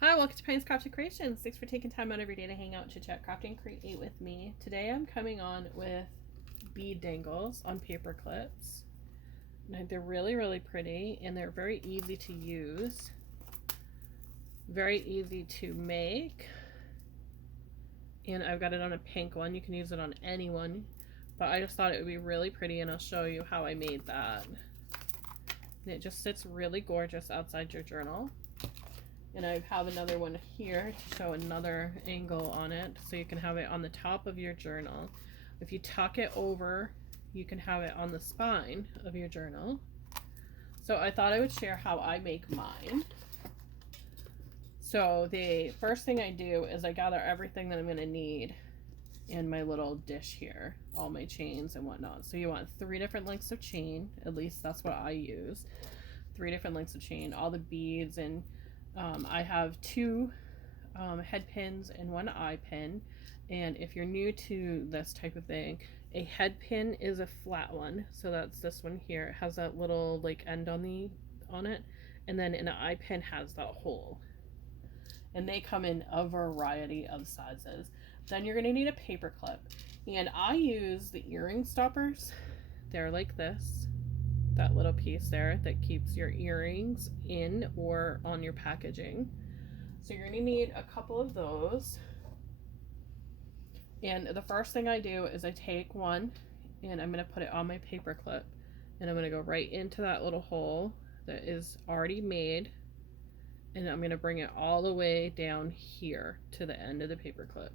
Hi, welcome to Pine's Crafted Creations. Thanks for taking time out every day to hang out, chit chat, craft, and create with me. Today I'm coming on with bead dangles on paper clips. They're really, really pretty and they're very easy to use. Very easy to make. And I've got it on a pink one. You can use it on any one. But I just thought it would be really pretty and I'll show you how I made that. And it just sits really gorgeous outside your journal. And I have another one here to show another angle on it so you can have it on the top of your journal. If you tuck it over, you can have it on the spine of your journal. So I thought I would share how I make mine. So the first thing I do is I gather everything that I'm going to need in my little dish here, all my chains and whatnot. So you want 3 different lengths of chain, at least that's what I use. 3 different lengths of chain, all the beads, and I have 2 head pins and 1 eye pin. And if you're new to this type of thing, a head pin is a flat one, so that's this one here. It has that little like end on it, and then an eye pin has that hole. And they come in a variety of sizes. Then you're going to need a paper clip, and I use the earring stoppers. They're like this, that little piece there that keeps your earrings in or on your packaging. So you're going to need a couple of those. And the first thing I do is I take one and I'm going to put it on my paper clip, and I'm going to go right into that little hole that is already made, and I'm going to bring it all the way down here to the end of the paper clip.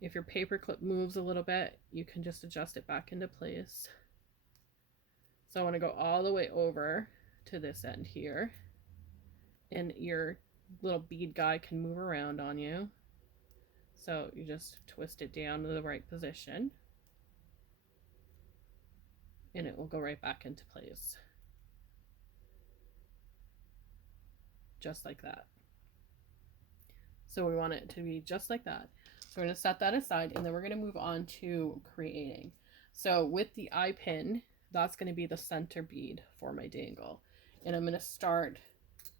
If your paper clip moves a little bit, you can just adjust it back into place. So I want to go all the way over to this end here, and your little bead guy can move around on you. So you just twist it down to the right position, and it will go right back into place. Just like that. So we want it to be just like that. So we're going to set that aside, and then we're going to move on to creating. So with the eye pin, that's going to be the center bead for my dangle. And I'm going to start,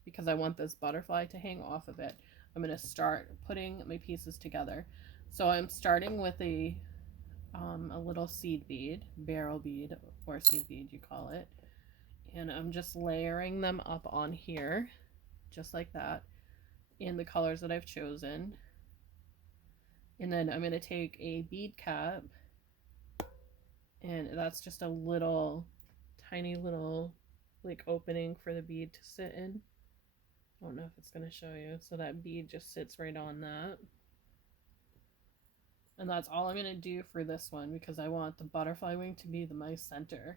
because I want this butterfly to hang off of it, I'm going to start putting my pieces together. So I'm starting with a little seed bead, barrel bead, or seed bead you call it. And I'm just layering them up on here, just like that, in the colors that I've chosen. And then I'm going to take a bead cap, and that's just a little, tiny little, like opening for the bead to sit in. I don't know if it's going to show you. So that bead just sits right on that. And that's all I'm going to do for this one, because I want the butterfly wing to be my center.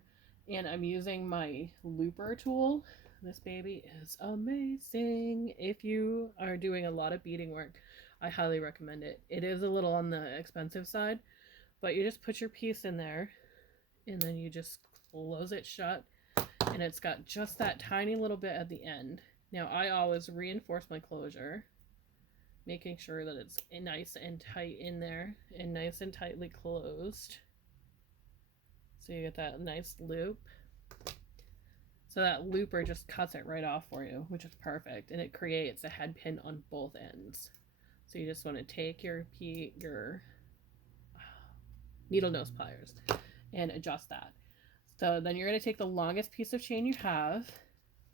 And I'm using my looper tool. This baby is amazing. If you are doing a lot of beading work, I highly recommend it. It is a little on the expensive side, but you just put your piece in there, and then you just close it shut, and it's got just that tiny little bit at the end. Now I always reinforce my closure, making sure that it's nice and tight in there and nice and tightly closed. So you get that nice loop. So that looper just cuts it right off for you, which is perfect, and it creates a head pin on both ends. So you just want to take your needle nose pliers and adjust that. So then you're going to take the longest piece of chain you have,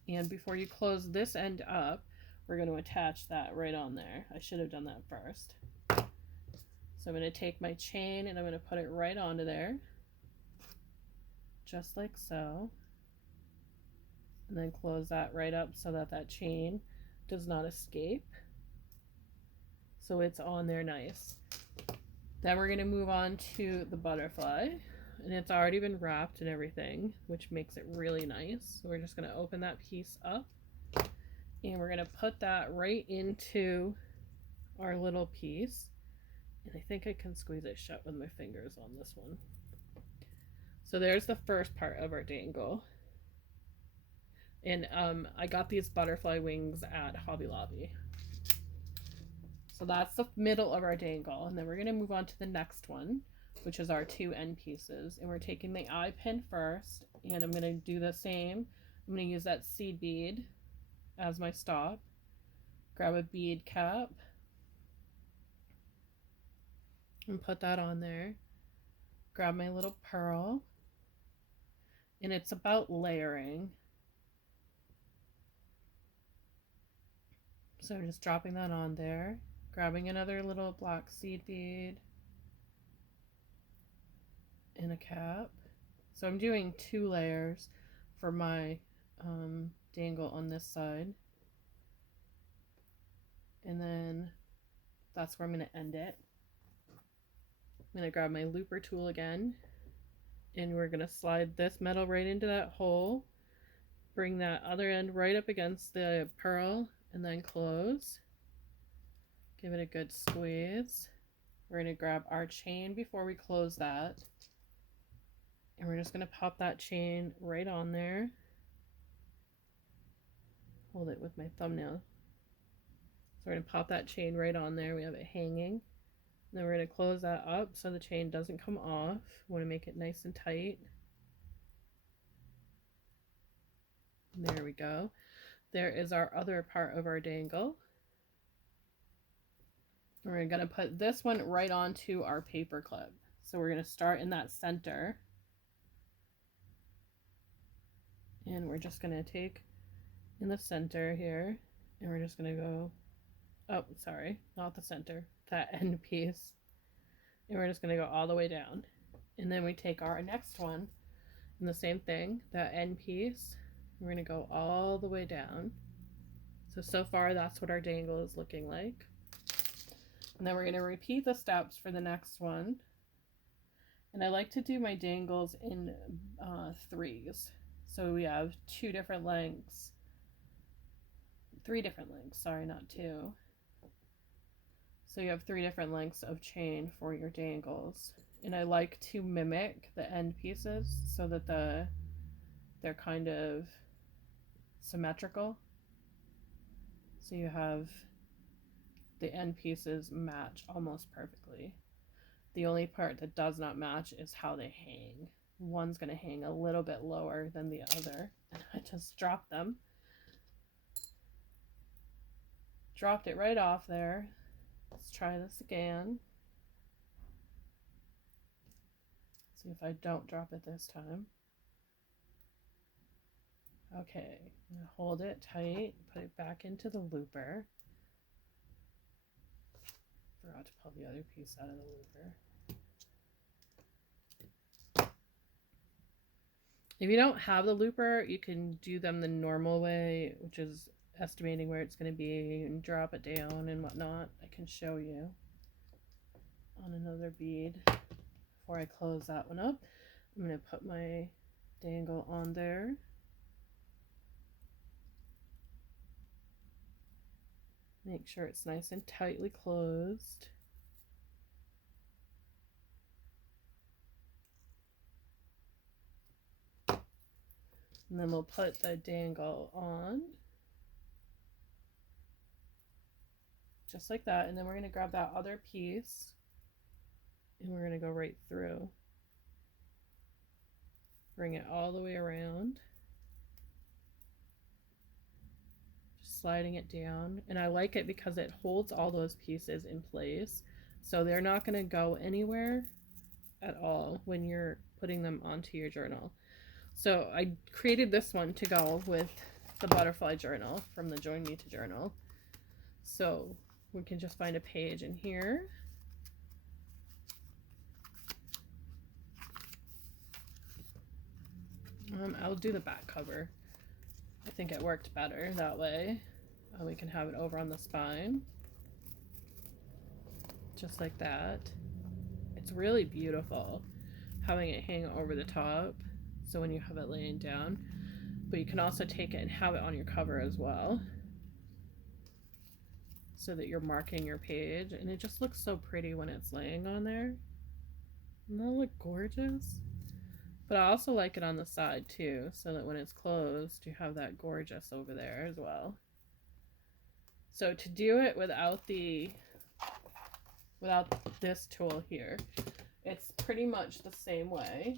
and before you close this end up, we're going to attach that right on there. I should have done that first. So I'm going to take my chain and I'm going to put it right onto there, just like so, and then close that right up so that that chain does not escape. So it's on there nice. Then we're going to move on to the butterfly, and it's already been wrapped and everything, which makes it really nice. So we're just going to open that piece up, and we're going to put that right into our little piece. And I think I can squeeze it shut with my fingers on this one. So there's the first part of our dangle. And I got these butterfly wings at Hobby Lobby. So that's the middle of our dangle. And then we're going to move on to the next one, which is our 2 end pieces. And we're taking the eye pin first, and I'm going to do the same. I'm going to use that seed bead as my stop, grab a bead cap and put that on there. Grab my little pearl, and it's about layering. So just dropping that on there, grabbing another little black seed bead and a cap. So I'm doing 2 layers for my dangle on this side, and then that's where I'm going to end it. I'm going to grab my looper tool again, and we're going to slide this metal right into that hole, bring that other end right up against the pearl, and then close. Give it a good squeeze. We're going to grab our chain before we close that, and we're just going to pop that chain right on there. Hold it with my thumbnail. So we're going to pop that chain right on there. We have it hanging. Then we're going to close that up so the chain doesn't come off. We want to make it nice and tight. There we go. There is our other part of our dangle. We're going to put this one right onto our paper clip. So we're going to start in that center. And we're just going to take in the center here, and we're just going to go, oh, sorry, not the center, that end piece. And we're just going to go all the way down. And then we take our next one, and the same thing, that end piece, we're going to go all the way down. So far that's what our dangle is looking like. And then we're going to repeat the steps for the next one. And I like to do my dangles in 3s. So we have 2 different lengths. 3 different lengths, sorry, not 2. So you have 3 different lengths of chain for your dangles. And I like to mimic the end pieces so that they're kind of symmetrical. So you have the end pieces match almost perfectly. The only part that does not match is how they hang. One's going to hang a little bit lower than the other. And I just dropped them. Dropped it right off there. Let's try this again. See if I don't drop it this time. Okay, I'm going to hold it tight, put it back into the looper. Forgot to pull the other piece out of the looper. If you don't have the looper, you can do them the normal way, which is estimating where it's going to be and drop it down and whatnot. I can show you on another bead. Before I close that one up, I'm going to put my dangle on there. Make sure it's nice and tightly closed. And then we'll put the dangle on. Just like that. And then we're going to grab that other piece and we're going to go right through. Bring it all the way around. Just sliding it down. And I like it because it holds all those pieces in place. So they're not going to go anywhere at all when you're putting them onto your journal. So I created this one to go with the butterfly journal from the Join Me to Journal. So we can just find a page in here. I'll do the back cover. I think it worked better that way. We can have it over on the spine. Just like that. It's really beautiful having it hang over the top. So when you have it laying down, but you can also take it and have it on your cover as well, so that you're marking your page, and it just looks so pretty when it's laying on there. Doesn't that look gorgeous? But I also like it on the side too, so that when it's closed, you have that gorgeous over there as well. So to do it without this tool here, it's pretty much the same way.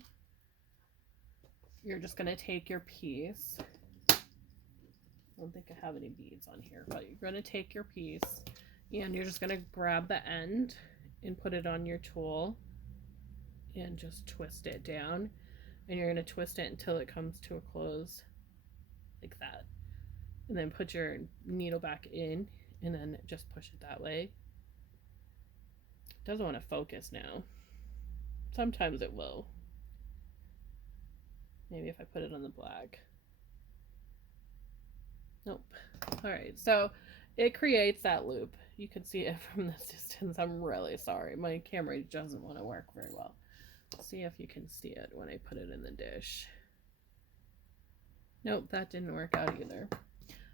You're just going to take your piece, don't think I have any beads on here, but you're going to take your piece and you're just going to grab the end and put it on your tool and just twist it down. And you're going to twist it until it comes to a close like that. And then put your needle back in and then just push it that way. It doesn't want to focus now. Sometimes it will. Maybe if I put it on the black. Nope. Alright, so it creates that loop. You can see it from this distance. I'm really sorry. My camera doesn't want to work very well. Let's see if you can see it when I put it in the dish. Nope, that didn't work out either.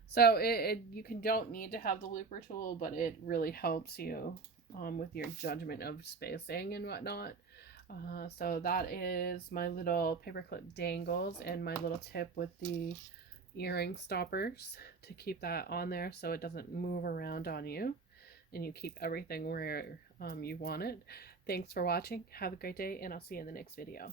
So you don't need to have the looper tool, but it really helps you with your judgment of spacing and whatnot. So that is my little paperclip dangles and my little tip with the earring stoppers to keep that on there so it doesn't move around on you and you keep everything where you want it. Thanks for watching. Have a great day, and I'll see you in the next video.